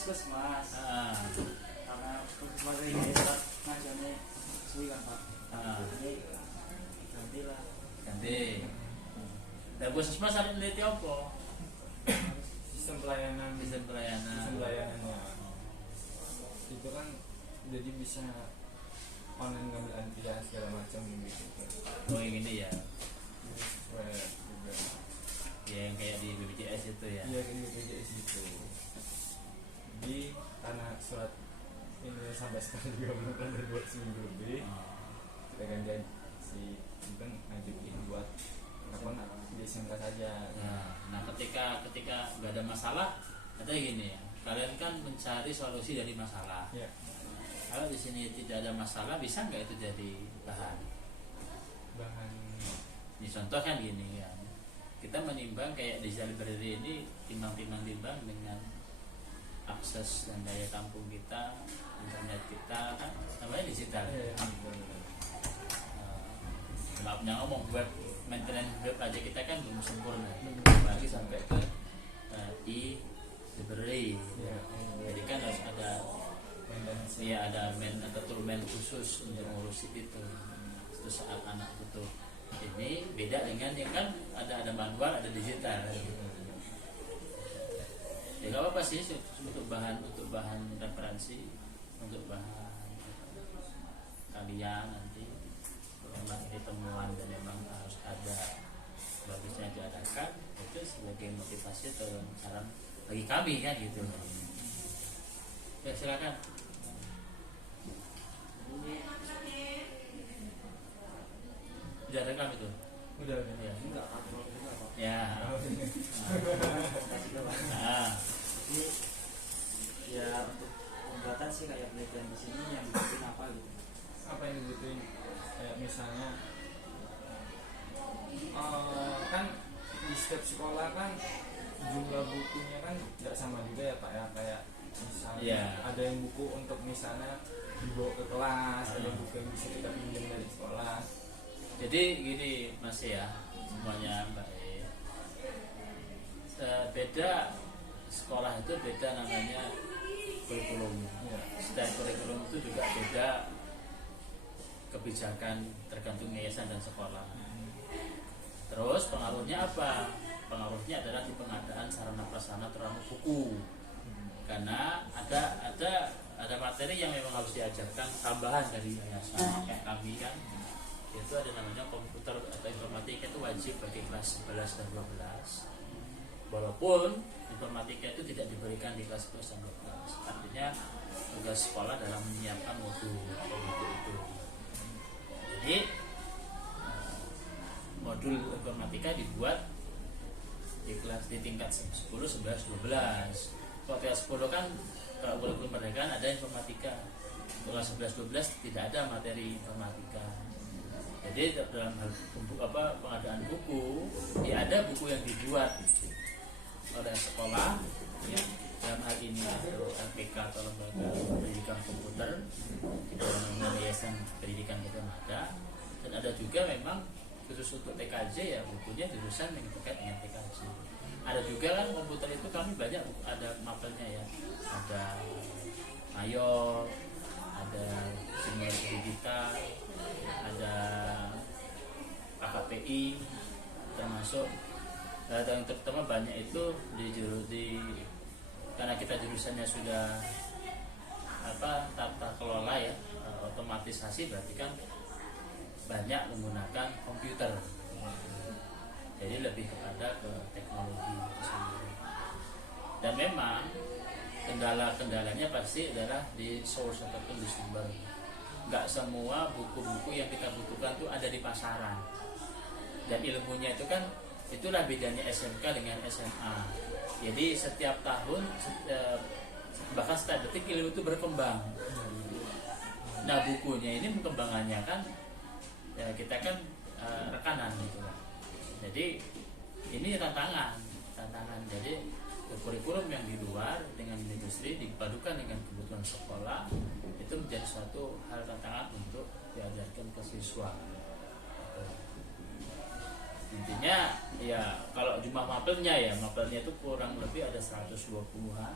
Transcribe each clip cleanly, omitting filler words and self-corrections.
puskesmas. Karena puskesmas ini tetap ngajarnya suwi kan Pak. Jadi gantilah. Ganti. Dan puskesmas ada neliti apa? Sistem pelayanan Sistem pelayanannya. itu kan jadi bisa online ngambil antrian segala macam gitu. Oh yang ini ya. Web juga. Ya yang kayak di BPJS itu ya. Iya kayak di BPJS itu. Jadi karena surat ini sampai sekarang juga belum ada buat seminggu lebih. Kita gantian si itu ngajuin buat kapan di SMK saja. Nah ketika nggak ada masalah, katanya gini ya. Kalian kan mencari solusi dari masalah. Ya. Kalau di sini tidak ada masalah, bisa nggak itu jadi bahan? Ini contoh kan gini ya. Kita menimbang kayak di library ini timbang dengan akses dan daya tampung kita, internet kita kan namanya digital. Nggak punya ngomong web, maintenance web aja kita kan belum sempurna. Apalagi sampai ke library. Jadi kan harus ada ada toolman khusus untuk ngurusin itu. Terus saat anak butuh ini beda dengan yang kan ada manual, ada digital. Ya nggak apa-apa sih untuk bahan referensi, untuk bahan kalian nanti memang ini temuan dan memang harus ada bagusnya diadakan itu sebagai motivasi atau saran bagi kami kan gitu. Ya silakan. Udah rekam itu? Udah. Ya. Enggak kontrol juga Pak. Ya. Jadi ya untuk pembuatan sih kayak penelitian di sini yang dibutuhin apa gitu. Apa yang dibutuhin? Kayak misalnya kan di setiap sekolah kan jumlah bukunya kan tidak sama juga ya Pak ya, kayak misalnya ada yang buku untuk misalnya dibawa ke kelas, ada yang buku yang bisa kita pinjam dari sekolah. Jadi gini Mas ya, semuanya baik. Beda sekolah itu beda namanya kurikulum. Setiap kurikulum itu juga beda kebijakan tergantung yayasan dan sekolah. Terus pengaruhnya apa? Pengaruhnya adalah di pengadaan sarana prasarana terutama buku. Karena ada materi yang memang harus diajarkan tambahan dari yayasan kayak kami kan. Itu ada namanya komputer atau informatika itu wajib bagi kelas 11 dan 12. Walaupun informatika itu tidak diberikan di kelas 11 dan 12. Artinya tugas sekolah dalam menyiapkan modul itu. Jadi modul informatika dibuat di tingkat 10, 11, 12. Kalau tingkat 10 kan kalau kurikulum pendidikan ada informatika. Kelas 11, 12 tidak ada materi informatika. Jadi dalam hal pengadaan buku, ya ada buku yang dibuat oleh sekolah, ya, dalam hal ini atau LPK atau lembaga pendidikan komputer, di dalam yayasan pendidikan itu ada, dan ada juga memang khusus untuk TKJ ya bukunya jurusan yang terkait dengan TKJ. Ada juga kan komputer itu kami banyak ada mapelnya ya, ada mayor, ada senior digital, ada KKPI, termasuk yang terutama banyak itu karena kita jurusannya sudah tata kelola ya, otomatisasi, berarti kan banyak menggunakan komputer. Jadi lebih kepada ke teknologi itu sendiri. Dan memang kendalanya pasti adalah di source ataupun di sumber. Nggak semua buku-buku yang kita butuhkan itu ada di pasaran. Dan ilmunya itu kan itulah bedanya SMK dengan SMA. Jadi setiap tahun bahkan setiap detik ilmu itu berkembang. Nah bukunya ini perkembangannya kan ya kita kan rekanan gitu. Jadi ini tantangan. Jadi kurikulum yang di luar dengan industri dipadukan dengan kebutuhan sekolah itu menjadi suatu hal tantangan untuk diajarkan ke siswa. Intinya ya kalau jumlah mapelnya itu kurang lebih ada 120-an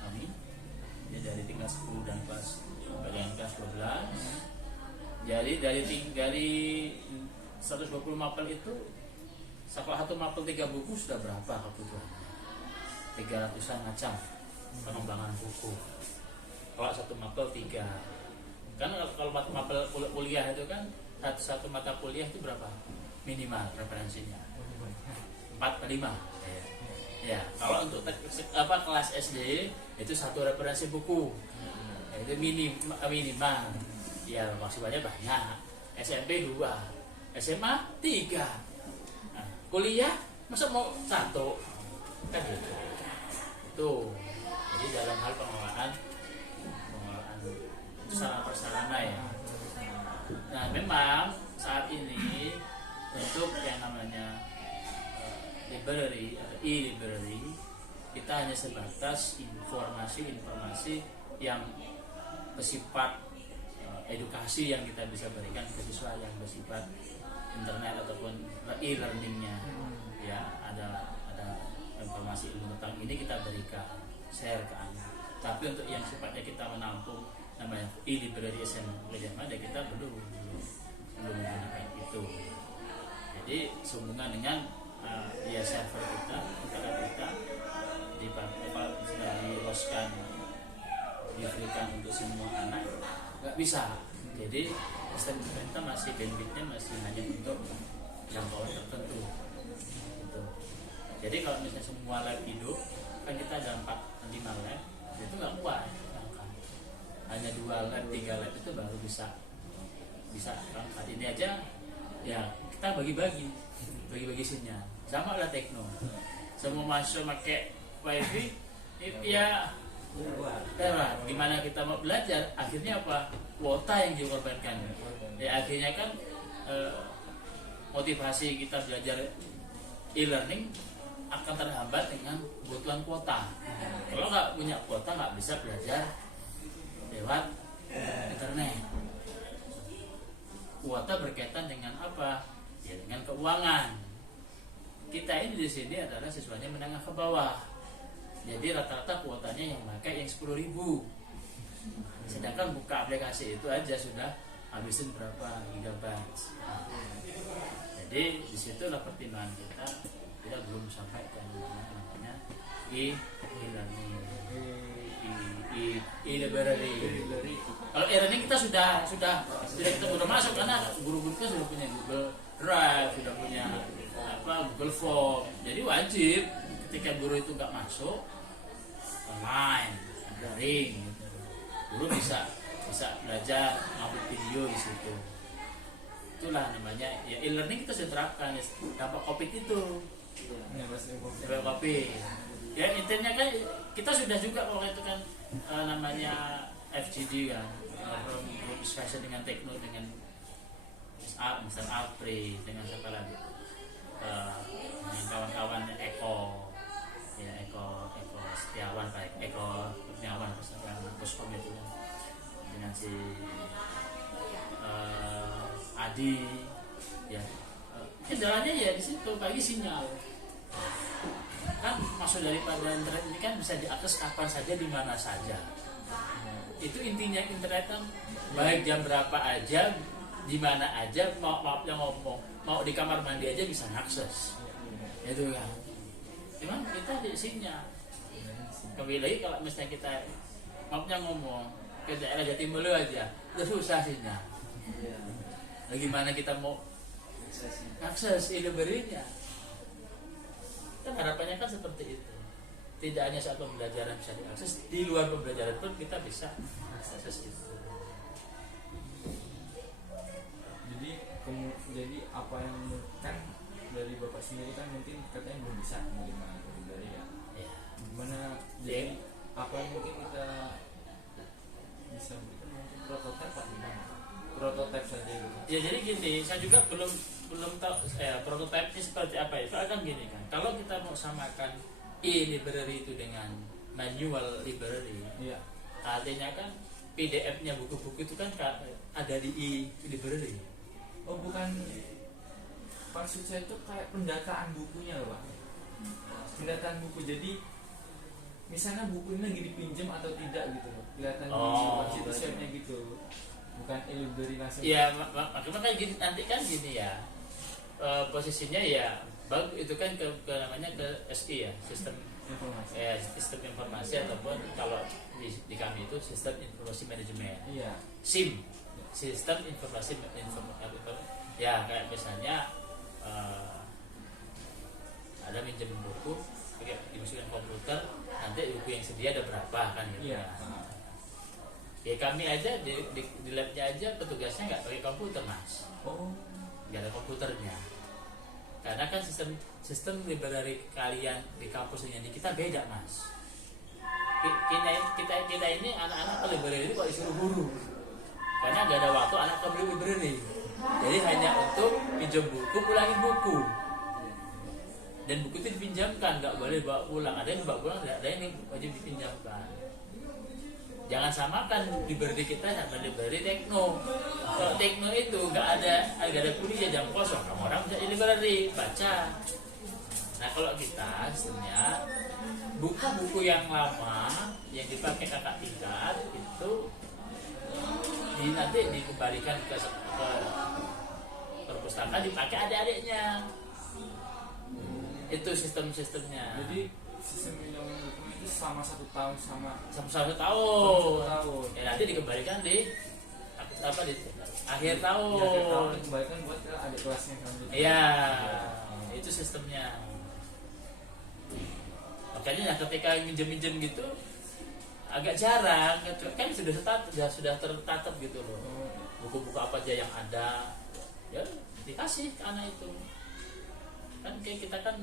kami ini dari tingkat 10 dan kelas sampai dengan kelas 12. Jadi dari 120 mapel itu salah satu mapel 3 buku sudah berapa kebutuhannya? 300-an macam pengembangan buku. Kalau satu mapel 3. Kan kalau mapel kuliah itu kan satu mata kuliah itu berapa? Minimal referensinya 4 atau 5. Ya, kalau untuk kelas SD itu satu referensi buku. Itu minimal. Ya, maksudnya banyak. SMP 2, SMA 3. Nah, kuliah masa mau 1? Kan gitu. Tuh. Jadi dalam hal pengelolaan sarana ya. Nah, memang saat ini untuk yang namanya library atau e-library, kita hanya sebatas informasi yang bersifat edukasi yang kita bisa berikan ke siswa, yang bersifat internet ataupun e-learningnya. Ya, ada informasi ilmu tentang ini kita berikan, share ke anak. Tapi untuk yang sifatnya kita menampung namanya e-library SMA, kita belum menggunakan itu. Jadi sehubungan dengan ya server kita diloskan, diberikan untuk semua anak, nggak bisa. Jadi sistem pemerintah masih bandwidthnya masih hanya untuk jangkauan tertentu gitu. Jadi kalau misalnya semua lab hidup kan kita ada 4-5 lab, itu nggak kuat kan. Hanya 2 lab 3 lab itu baru bisa kan. Saat ini aja ya kita bagi-bagi sinyal. Sama lah tekno, semua masuk pakai wifi ya gimana kita mau belajar, akhirnya apa, kuota yang dikorbankan ya. Akhirnya kan motivasi kita belajar e-learning akan terhambat dengan kebutuhan kuota. Kalau nggak punya kuota nggak bisa belajar lewat internet. Kuota berkaitan dengan apa ya, dengan keuangan. Kita ini di sini adalah siswanya menengah ke bawah. Jadi rata-rata kuotanya yang pakai yang 10.000. Sedangkan buka aplikasi itu aja sudah habisin berapa gigabyte. Jadi disitulah pertimbangan kita belum sampai ke namanya e-learning, e-library. Kalau e-learning kita sudah kita udah masuk, karena guru-guru kita sudah punya Google Drive, sudah punya Google Form. Jadi wajib ketika guru itu nggak masuk online, daring, guru bisa belajar ngupload video di situ. Itulah namanya ya e-learning, kita sudah terapkan ya, dampak COVID itu. Dampak COVID. Ya intinya kan kita sudah juga waktu itu kan namanya FGD kan, discussion dengan Tekno, dengan Mr. Alfred, dengan siapa lagi, dengan kawan-kawan Eko Setiawan, Eko Kurniawan, Puskom itu kan, dengan si Adi ya. Kendalanya ya di situ, bagi sinyal kan masuk daripada internet ini kan bisa diakses kapan saja, di mana saja. Itu intinya internet kan, baik jam berapa aja, di mana aja, maaf yang ngomong, mau di kamar mandi aja bisa ngakses. Itu kan. Cuman kita di sinyal. Kembali lagi kalau misalnya kita maafnya ngomong ke daerah Jatimulu aja, udah susah sinyal. Bagaimana kita mau akses e-library-nya? Kan harapannya kan seperti itu. Tidak hanya saat pembelajaran bisa diakses, di luar pembelajaran pun kita bisa akses itu. Jadi apa yang kan dari Bapak sendiri kan mungkin katanya belum bisa menerima dari ya. Gimana jadi apa yang mungkin kita bisa berikan, mungkin prototipe apa gimana? Prototipe saja gitu. Ya jadi gini, saya juga belum tahu prototipe seperti apa itu. Akan gini kan, kalau kita mau samakan e-library itu dengan manual library, iya. Artinya kan PDF-nya buku-buku itu kan ada di e-library. Oh bukan, maksud saya itu kayak pendataan bukunya loh Pak. Pendataan buku, jadi misalnya buku ini lagi dipinjam atau tidak gitu loh, kelihatan Oh, di berarti. situ gitu, bukan e-library langsung. Iya, makanya kan gini, nanti kan gini ya, posisinya ya bagus itu kan ke namanya ke SI ya, sistem Informasi. sistem informasi ataupun kalau di kami itu sistem informasi manajemen, Iya. SIM, sistem informasi ya kayak misalnya ada minjem buku pakai dimasukin komputer, nanti buku yang sedia ada berapa kan gitu Iya. ya. Ya kami aja di labnya aja petugasnya nggak pakai komputer mas, Oh. nggak ada komputernya, karena kan sistem library kalian di kampus ini kita beda mas. Kita ini anak-anak ke library ini kok disuruh guru, karena nggak ada waktu anak ke library, jadi hanya untuk pinjam buku, pulangin buku, dan buku itu dipinjamkan, nggak boleh bawa pulang. Ada yang bawa pulang, ada yang wajib dipinjamkan. Jangan samakan library kita sama library Tekno. Kalau Tekno itu nggak ada kuliah jam kosong, kamu orang bisa di library baca. Nah kalau kita sebenarnya buku-buku yang lama yang dipakai kakak tingkat itu nanti dikembalikan ke perpustakaan, dipakai adik-adiknya. Itu sistemnya. Jadi sistem pinjam buku itu sama 1 tahun sama Satu tahun. 1 tahun. Ya nanti dikembalikan di akhir tahun. Ya, akhir tahun dikembalikan buat ke adik kelasnya kan. Iya, itu sistemnya. Makanya ketika minjem gitu agak jarang, kan sudah tertatap gitu loh. Buku-buku apa aja yang ada, ya dikasih ke anak itu. Kan kayak kita kan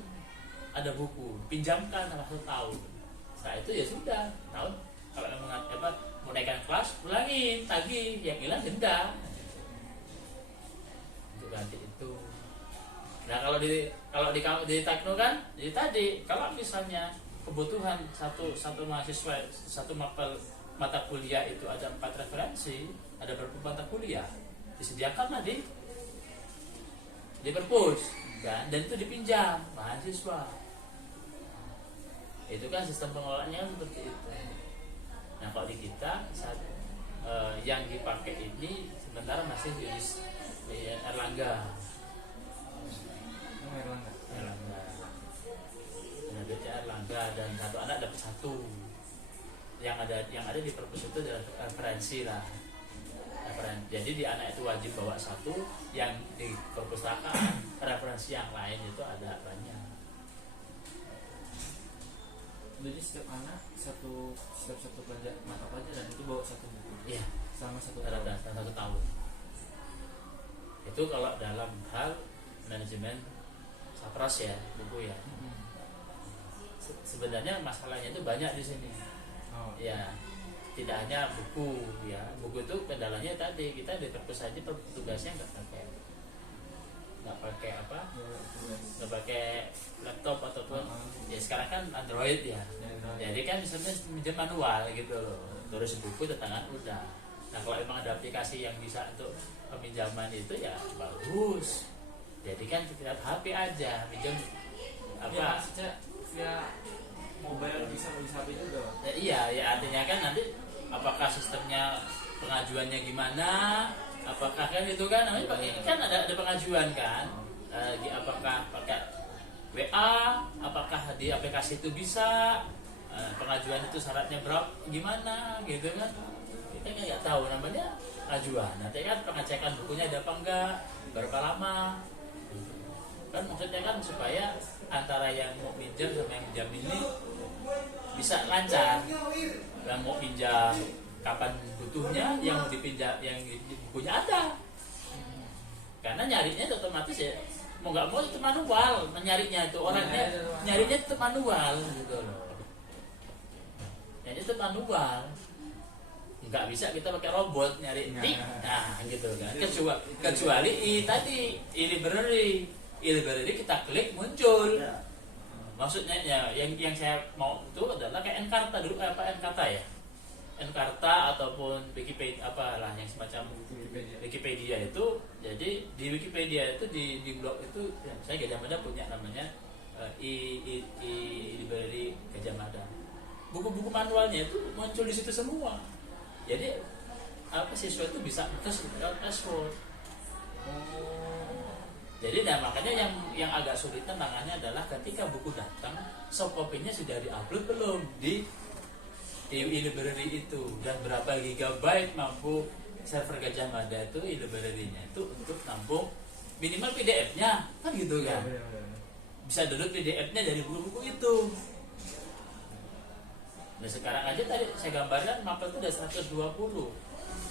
ada buku, pinjamkan selama 1 tahun. Setelah itu ya sudah, tahun kalau mau naikkan kelas, pulangin, tagih, yang hilang denda. Untuk ganti itu. Nah kalau di Tekno kan, jadi tadi kalau misalnya kebutuhan satu mahasiswa satu mata kuliah itu ada 4 referensi, ada berapa mata kuliah, disediakanlah di perpus kan, dan itu dipinjam mahasiswa. Itu kan sistem pengelolaannya seperti itu. Nah kalau di kita yang dipakai ini sementara masih di Erlangga. Erlangga. Erlangga dan satu anak dapat 1. Yang ada di perpus itu adalah referensi lah. Jadi di anak itu wajib bawa 1, yang di perpustakaan referensi yang lain itu ada banyak. Jadi setiap anak setiap mata pelajaran itu bawa 1 buku. Iya. Selama 1 tahun. Dalam 1 tahun. Itu kalau dalam hal manajemen sapras ya, buku ya. Sebenarnya masalahnya itu banyak di sini. Oh. Ya, tidak hanya buku ya. Buku itu kendalanya tadi kita di perpus aja tugasnya nggak pakai apa? Nggak pakai laptop ataupun ya sekarang kan Android ya. Jadi kan misalnya pinjam manual gitu loh. Terus buku tangan udah. Nah kalau emang ada aplikasi yang bisa untuk peminjaman itu ya bagus. Jadi kan kita HP aja pinjam apa? Ya, maksudnya via mobile bisa HP juga. Ya, iya, ya artinya kan nanti apakah sistemnya pengajuannya gimana? Apakah kan itu kan namanya kan ada pengajuan kan? Apakah pakai WA? Apakah di aplikasi itu bisa? Pengajuan itu syaratnya berapa? Gimana? Gitu kan? Kita nggak tahu namanya ajuan. Nanti kan pengecekan bukunya ada apa enggak? Berapa lama? Kan maksudnya kan supaya antara yang mau pinjam sama yang pinjam ini bisa lancar. Yang mau pinjam kapan butuhnya, yang mau dipinjam yang bukunya ada. Karena nyarinya itu otomatis ya mau nggak mau itu manual, nyarinya itu orangnya nyarinya itu manual gitu loh. Nyarinya itu manual. Nggak bisa kita pakai robot nyari tik, nah gitu kan. Kecuali tadi e-library kita klik muncul. Maksudnya ya yang saya mau itu adalah kayak Encarta dulu, Encarta ya. Encarta ataupun Wikipedia apalah yang semacam Wikipedia itu. Jadi di Wikipedia itu di blog itu ya, saya Gajah Mada punya namanya library Gajah Mada. buku-buku manualnya itu muncul di situ semua. Jadi siswa itu bisa terus password. Jadi makanya yang agak sulit tantangannya adalah ketika buku datang, soft copy-nya sudah diupload belum di e-library itu, dan berapa gigabyte mampu server Gajah Mada itu e-library-nya itu untuk nampung minimal PDF-nya kan gitu kan. Bisa download PDF-nya dari buku-buku itu. Nah sekarang aja tadi saya gambarkan mapel itu ada 120.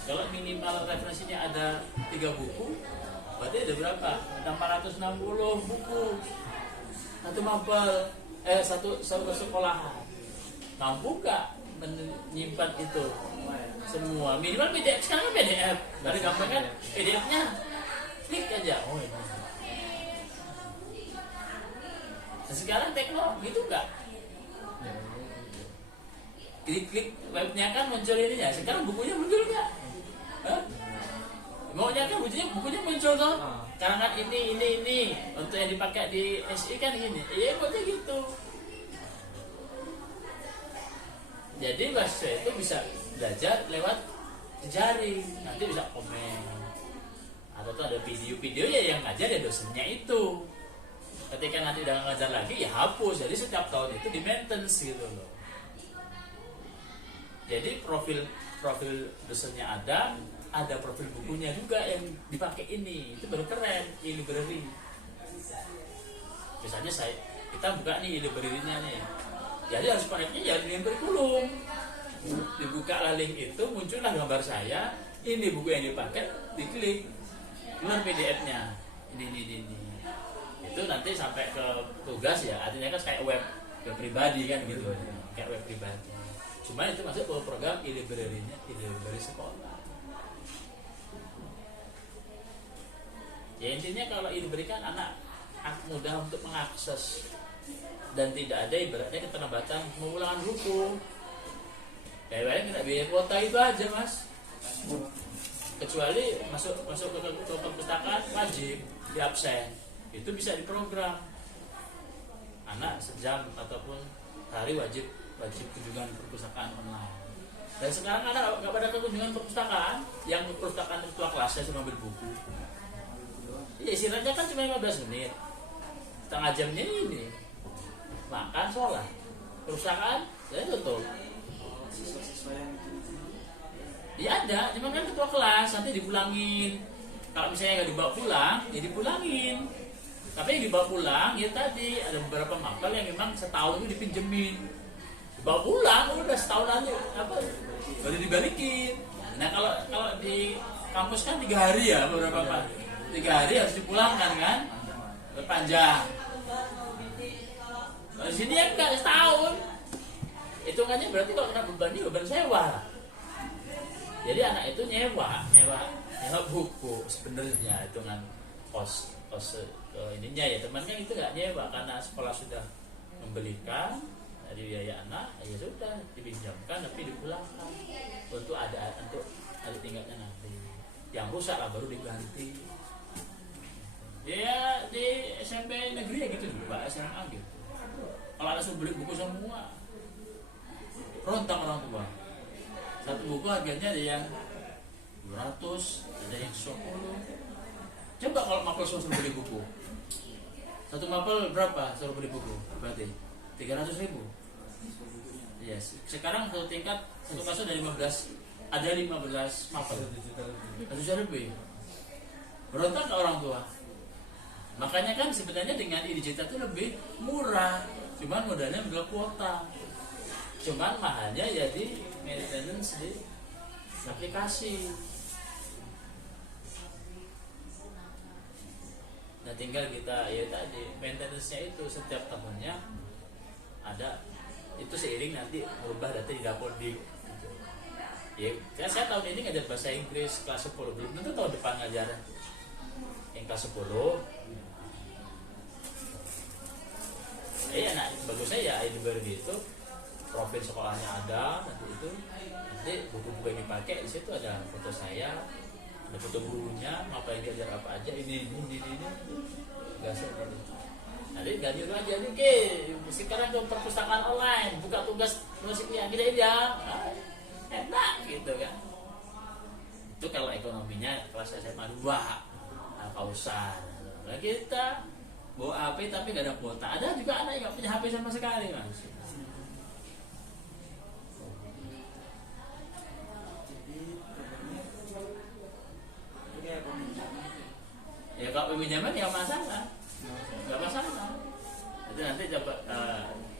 Kalau minimal referensinya ada 3 buku, berarti ada berapa? 660 buku. Satu mapel, satu sekolahan. Mampu nggak menyimpan itu semua? Minimal PDF, sekarang kan PDF. Dari gampang kan PDF-nya klik aja. Oh ini. Nah, sekarang teknologi itu enggak. Klik webnya kan muncul ininya. Sekarang bukunya muncul enggak? Maunya kan bukunya muncul toh. Karena ini untuk yang dipakai di SI kan gini. Iya buatnya gitu. Jadi mahasiswa itu bisa belajar lewat jejaring. Nanti bisa komen. Atau tuh ada video-video ya yang ngajar ya dosennya itu. Ketika nanti udah ngajar lagi ya hapus. Jadi setiap tahun itu di maintenance gitu loh. Jadi profil dosennya ada profil bukunya juga yang dipakai ini. Itu baru keren e-library. Misalnya kita buka nih e-library-nya nih. Jadi harus connect-nya ya dengan kurikulum. Dibuka lah link itu, muncullah gambar saya. Ini buku yang dipakai, diklik keluar PDF-nya. Ini. Itu nanti sampai ke tugas ya. Artinya kan kayak web pribadi kan gitu. Kayak web pribadi. Cuma itu masuk ke program e-library-nya, e-library sekolah. Ya intinya kalau e-library kan anak mudah untuk mengakses dan tidak ada ibaratnya keterlambatan mengulangan buku. Kayak kena biaya kuota itu aja mas. Kecuali masuk ke perpustakaan wajib di absen. Itu bisa diprogram. Anak sejam ataupun hari wajib kunjungan perpustakaan online. Dan sekarang anak nggak pada kunjungan perpustakaan, yang perpustakaan ketua kelasnya cuma ambil buku. Ya istirahatnya kan cuma 15 menit, setengah jamnya ini makan sholat, perpustakaan saya tutup. Siswa-siswa yang Iya ada, cuma kan ketua kelas nanti dipulangin. Kalau misalnya nggak dibawa pulang, ya dipulangin. Tapi yang dibawa pulang ya tadi ada beberapa mapel yang memang setahun itu dipinjemin. Bawa pulang udah setahun aja baru dibalikin. Nah kalau di kampus kan 3 hari ya beberapa pak, 3 hari harus dipulangkan kan, panjang. Nah, di sini ya enggak setahun. Hitungannya berarti kalau kena beban sewa. Jadi anak itu nyewa buku sebenarnya hitungan kos ininya ya teman kan itu nggak nyewa karena sekolah sudah membelikan. Dari biaya anak ya sudah dipinjamkan tapi dipulangkan untuk ada tingkatnya nanti yang rusak lah baru diganti ya. Di SMP negeri ya gitu juga, SMA gitu. Kalau ada beli buku semua rontak orang tua. Satu buku harganya ada yang 200, ada yang 10. Coba kalau mapel suruh beli buku, satu mapel berapa suruh beli buku? Berarti 300.000. Yes. Sekarang satu tingkat satu kelas ada 15 mapel. 1 juta lebih. Berontak ke orang tua. Makanya kan sebenarnya dengan e-digital itu lebih murah. Cuman modalnya adalah kuota. Cuman mahalnya ya di maintenance di aplikasi. Nah tinggal kita ya tadi maintenance-nya itu setiap tahunnya ada. Itu seiring nanti berubah data di dapur di ya kan saya tahun ini ngajar bahasa Inggris kelas 10, belum tentu tahun depan ngajar yang kelas 10. Anak bagusnya ya e-library itu profil sekolahnya ada, nanti buku-buku yang dipakai di situ ada foto saya, ada foto gurunya, apa yang diajar apa aja, ini biasa gitu. Nanti nggak nyuruh aja nih, oke, sekarang ke perpustakaan online, buka tugas yang gini aja, enak gitu kan. Itu kalau ekonominya kelas SMA 2, kausan. Nah kita bawa HP tapi nggak ada kuota. Ada juga anak yang nggak punya HP sama sekali, Mas. Ya kalau peminjaman ya masalah, nggak masalah. Itu nanti coba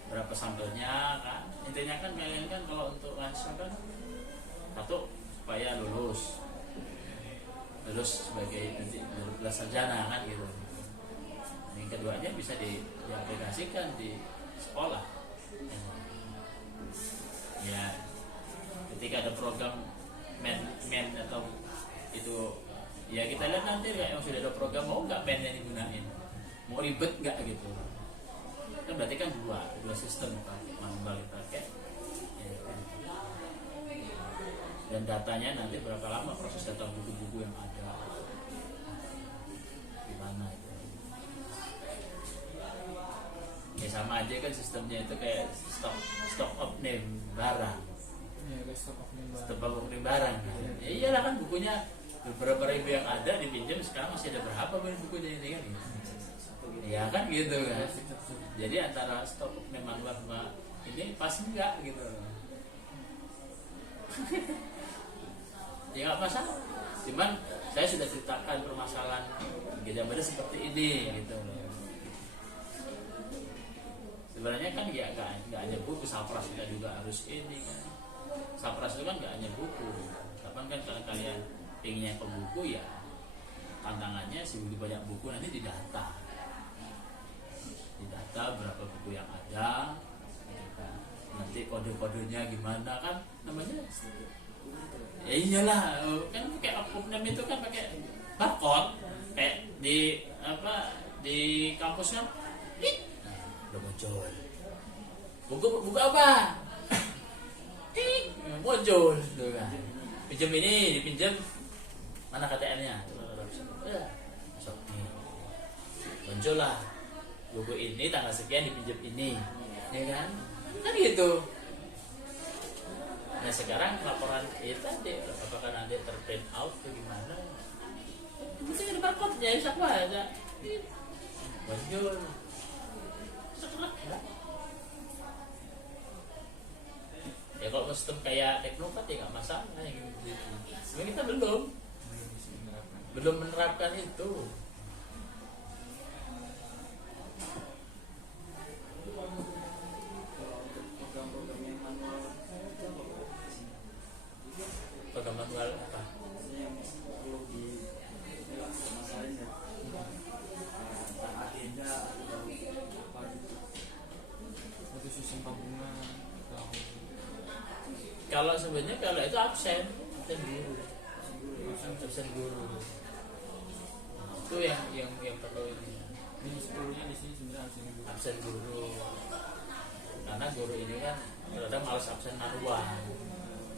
berapa sampelnya kan. Intinya kan kalian kan kalau untuk mahasiswa kan satu supaya lulus sebagai nanti gelar sarjana kan gitu. Yang keduanya bisa diaplikasikan di sekolah. Ya, ketika ada program men atau itu ya kita lihat nanti kayak yang sudah ada program mau nggak men yang digunain, mau ribet nggak gitu. Kan berarti kan dua sistem kan manual dipakai. Dan datanya nanti berapa lama proses data buku-buku yang ada, gimana itu? Ya sama aja kan sistemnya itu kayak stock of name barang. Ya, kayak stock of name barang. Stock of name barang. Ya iyalah kan bukunya beberapa ribu yang ada dipinjam, sekarang masih ada berapa bukunya ini kan? Ya kan gitu kan. Jadi antara stok memang lama ini pas enggak gitu. Ya nggak masalah. Cuman saya sudah ceritakan permasalahan gambarnya seperti ini gitu. Sebenarnya kan ya nggak hanya buku, Sapras kita juga harus ini kan. Sapras itu kan nggak hanya buku. Kapan kan kalau kalian pengennya ke buku ya tantangannya sebelum banyak buku nanti didata berapa buku yang ada, nanti kode-kodenya gimana kan namanya. Ya iyalah kan kayak Opname itu kan pakai barcode kayak di kampus kan udah muncul buku apa muncul tuh kan, pinjam ini dipinjam mana KTM-nya masuk nih muncul lah buku ini tanggal sekian dipinjam ini, ya kan gitu. Nah sekarang laporan itu tadi apakah nanti terprint out atau gimana? Mesti ada barcode ya, siapa aja muncul setelah ya kalau sistem kayak Teknopat ya nggak masalah yang gitu. Sebenarnya kita belum menerapkan itu. Program manual apa? Yang perlu dimasalahin ya, agenda atau apa gitu. Atau sistem tabungan atau Kalau sebenarnya kalau itu absen guru. Itu yang perlu ini. ini sepuluhnya di sini sebenarnya Absen guru. Karena guru ini kan kadang malas absen manual.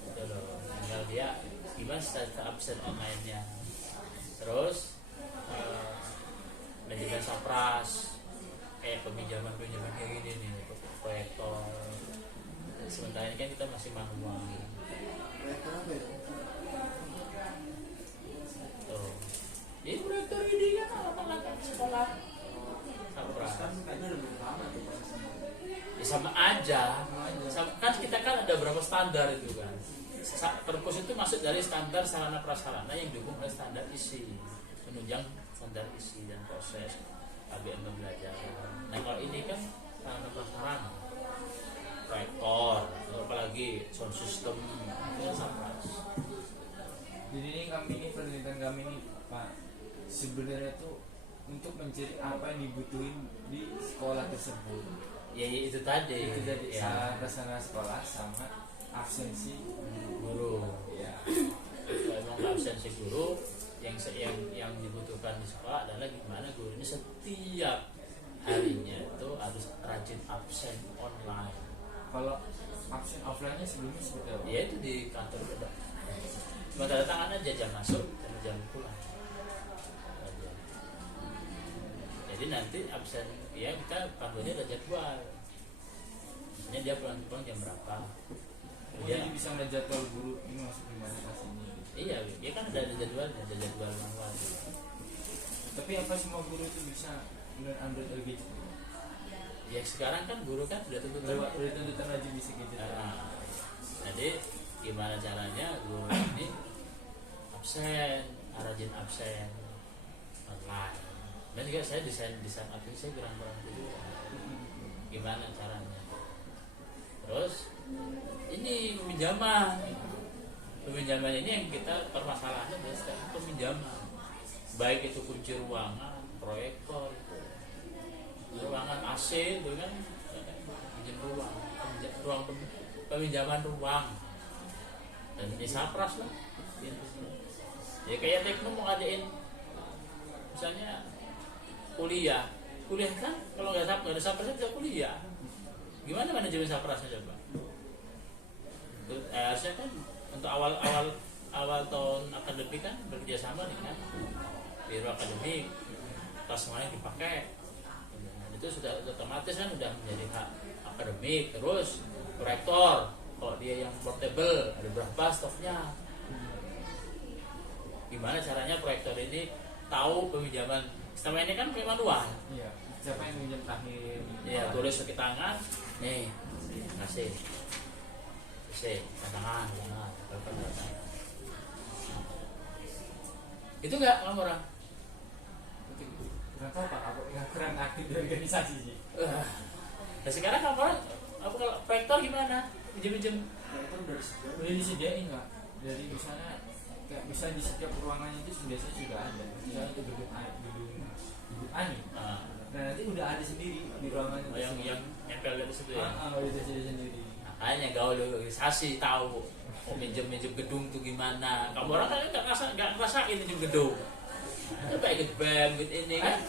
Gitu loh. Tinggal dia gimana status absen online-nya. Terus manajemen Sapras kayak peminjaman kayak gini nih, proyektor. Sementara ini kan kita masih manual. Proyektor apa ya? Tuh. Ini proyektor ini kan alat-alat sekolah. Sapras Kan kayaknya lebih lama tuh prosesnya. ya sama aja. Kan kita kan ada berapa standar itu kan. Perpus itu masuk dari standar sarana prasarana yang didukung oleh standar isi, menunjang standar isi dan proses KBM pembelajaran. Nah kalau ini kan sarana prasarana, proyektor, apalagi sound system itu kan Sapras. Jadi ini penelitian kami ini Pak, sebenarnya itu untuk mencari apa yang dibutuhin di sekolah tersebut. Ya itu tadi. Itu jadi ya. sarana sekolah sama absensi Guru. ya. Kalau memang absensi guru yang dibutuhkan di sekolah adalah gimana guru ini setiap harinya itu harus rajin absen online. Kalau absen offline-nya sebelumnya seperti apa? Ya itu di kantor udah. Cuma tanda tangan aja jam masuk dan jam pulang. Aja. Ya Jadi nanti absen ya kita panduannya ada jadwal. Misalnya dia pulang jam berapa. Jadi bisa melihat jadwal guru ini masuk di mana kelas ini. Iya, dia kan ada jadwalnya, ada jadwal manual. Tapi apa semua guru itu bisa Android atau gadget? Ya sekarang kan guru kan sudah Udah tentukan wajib bisa gadget. Jadi gimana caranya guru ini absen, rajin absen online. Dan juga saya desain aplikasi saya kurang dulu. Gimana caranya? Terus ini peminjaman ini yang kita permasalahannya adalah sekarang peminjaman, baik itu kunci ruangan, proyektor, ruangan AC itu kan pinjam ruang peminjaman ruang, dan ini sapras lah ya. Kayak Tekno mau ngadain misalnya kuliah kan kalau nggak ada saprasnya bisa kuliah, gimana manajemen saprasnya coba? Harusnya kan untuk awal tahun akademik kan bekerja sama dengan biro akademik, tas semuanya dipakai. Itu sudah otomatis kan udah menjadi hak akademik. Terus proyektor, kalau dia yang portable ada berapa stoknya? Gimana caranya proyektor ini tahu peminjaman? Selama ini kan kayak manual. Iya. Siapa yang minjem terakhir? Iya, tulis pakai tangan. Nih, kasih. Tangan. Itu enggak kamu orang? Kurang tahu Pak, aku nggak kurang aktif di organisasi sih. Nah sekarang kamu orang, apa kalau proyektor gimana? Pinjem-pinjem? Udah disediain Pak. Jadi misalnya kayak bisa di setiap ruangannya itu biasanya sudah ada. Misalnya itu gedung Ani. Nah, nanti udah ada sendiri di ruangannya. yang nempel di situ ya. Udah ada sendiri. Makanya gaul organisasi tahu minjem gedung tuh gimana. Kamu orang kan nggak ngerasain minjem gedung. Coba ikut BEM ikut ini kan.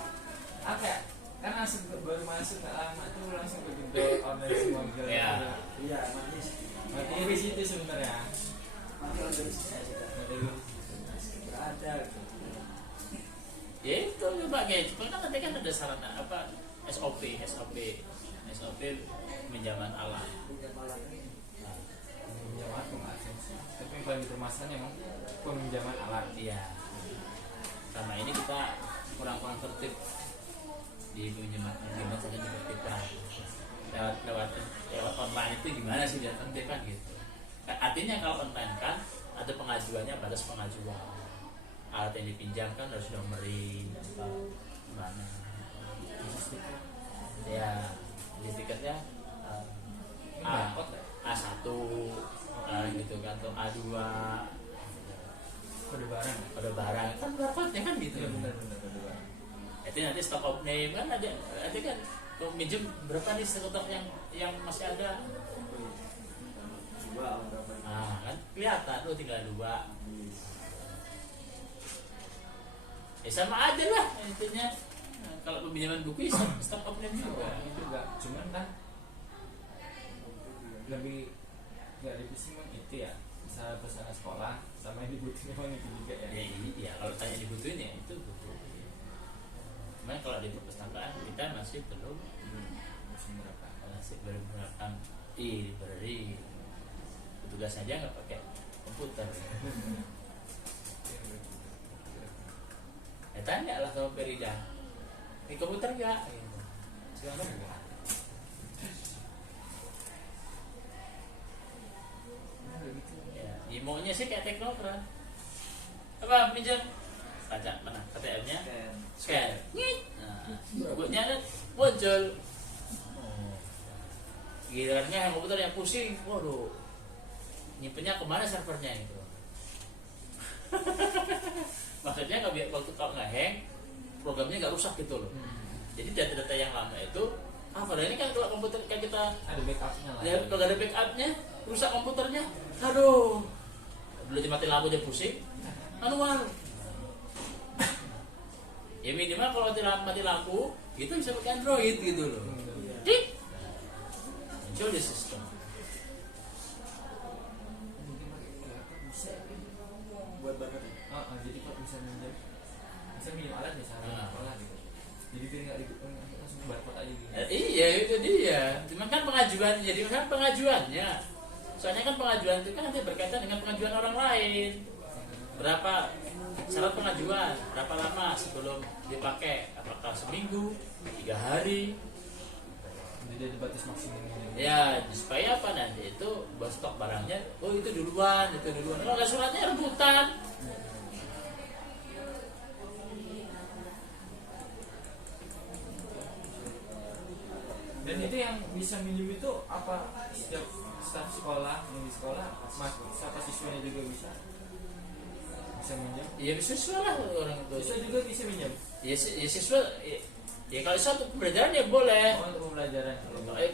Apa ya? Kan langsung baru masuk ke lama tuh langsung ke gedung online semua gitu. Iya, mati di situ sebenarnya. Ada. Ya itu coba kayak cuma kan nanti kan ada sarana apa SOP pinjaman alat. Pinjaman pengaksesi. Tapi yang paling bermasalah emang peminjaman alat. Iya. Sama ini kita kurang tertib di pinjaman saja ditertibkan. Lewat online itu gimana sih dia tertibkan gitu. Artinya kalau online kan ada pengajuannya, batas pengajuan. Alat yang dipinjamkan harus nomerin atau gimana. Ya, sertifikatnya A1 gitu kan, atau A2 kode barang kan barcode-nya kan gitu. Iya benar. Itu nanti stock of name kan ada kan kalau minjem berapa nih stok yang masih ada. Nah, kan kelihatan tuh tinggal 2. Sama aja lah intinya. Kalau peminjaman buku stock of name juga. Cuman kan lebih nggak divisi itu ya, misalnya pesanan sekolah sama yang dibutuhin memang itu juga ya. Iya, kalau tanya dibutuhin ya itu butuh. Cuman kalau di perpustakaan kita masih belum menerapkan library. Petugas aja nggak pakai komputer. Ya tanya lah sama Perida, ini komputer nggak? Sekarang nggak. Ya, imonya sih kayak teknokrat. Apa pinjam? Baca mana? KTM-nya? Scan. Nah, bukunya ada muncul. Gilirannya yang komputer yang pusing, waduh, nyimpennya kemana servernya itu? Maksudnya kalau nggak hang, programnya nggak rusak gitu loh. Jadi data-data yang lama itu, padahal ini kan kalau komputer kan kita ada backupnya lah. Ya, kalau nggak ada backupnya, rusak komputernya, aduh, belum mati lampu aja pusing, manual. Ya minimal kalau mati lampu, itu bisa pakai Android gitu loh. Dik, muncul di sistem. Mungkin pakai bisa Buat banget. jadi kalau bisa minjem alat misalnya sekolah gitu. Jadi biar nggak dia. Cuma kan pengajuan, jadi kan pengajuannya. Soalnya kan pengajuan itu kan nanti berkaitan dengan pengajuan orang lain. Berapa syarat pengajuan, berapa lama sebelum dipakai, apakah seminggu, 3 hari. Jadi ada batas maksimum. Ya, supaya apa nanti itu buat stok barangnya, oh itu duluan. Kalau nggak suratnya rebutan. Dan itu yang bisa minjem itu apa setiap staf sekolah yang di sekolah, siapa siswanya juga bisa minjem. Ya siswa lah orang itu. Siswa juga bisa minjem. Ya siswa, ya kalau satu pembelajaran ya boleh. Oh, untuk pembelajaran.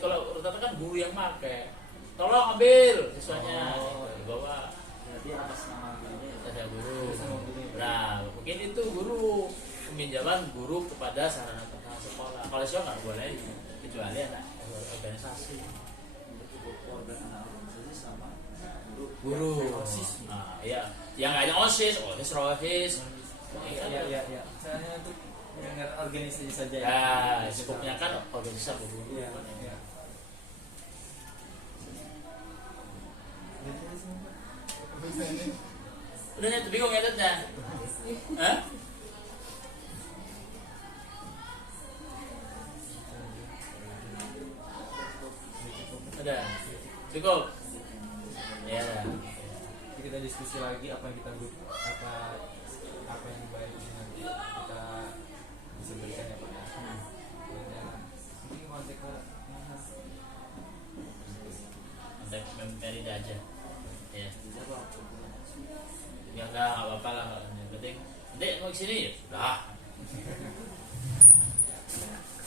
Kalau rata-rata kan guru yang pakai. Tolong ambil siswanya. Oh. Dibawa Berarti atas nama gurunya ya. ada guru. Atas nama guru. Nah, mungkin itu guru peminjaman guru kepada sarana prasarana sekolah. Kalau siswa nggak boleh, kecuali anak organisasi. Untuk organ anak organisasi sama Guru. OSIS. Nah, ya, yang nggak ada osis, rohis. Iya. Misalnya untuk mendengar organisasi saja ya. Ya, cukupnya kan organisasi sama guru. Iya. Udah nyet, bingung ya Tetnya? Hah? Udah, cukup. Ya. Jadi kita diskusi lagi apa yang kita apa yang baik nanti kita bisa berikan ya Pak. Ya, mungkin kontak ke mana? Kontak Memperida aja. Ya. siapa? Ya nggak apa-apa lah. Yang penting, Dek mau kesini ya? Dah.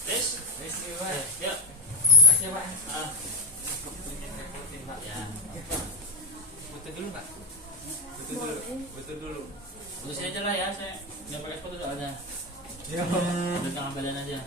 Terus? Terima kasih Pak. Yuk. Makasih Pak. Ah, Repotin Pak. ya. Foto dulu Pak. Foto dulu. Tunggu sini aja lah ya, saya nggak pakai sepatu soalnya. Iya. Udah tangan badan aja.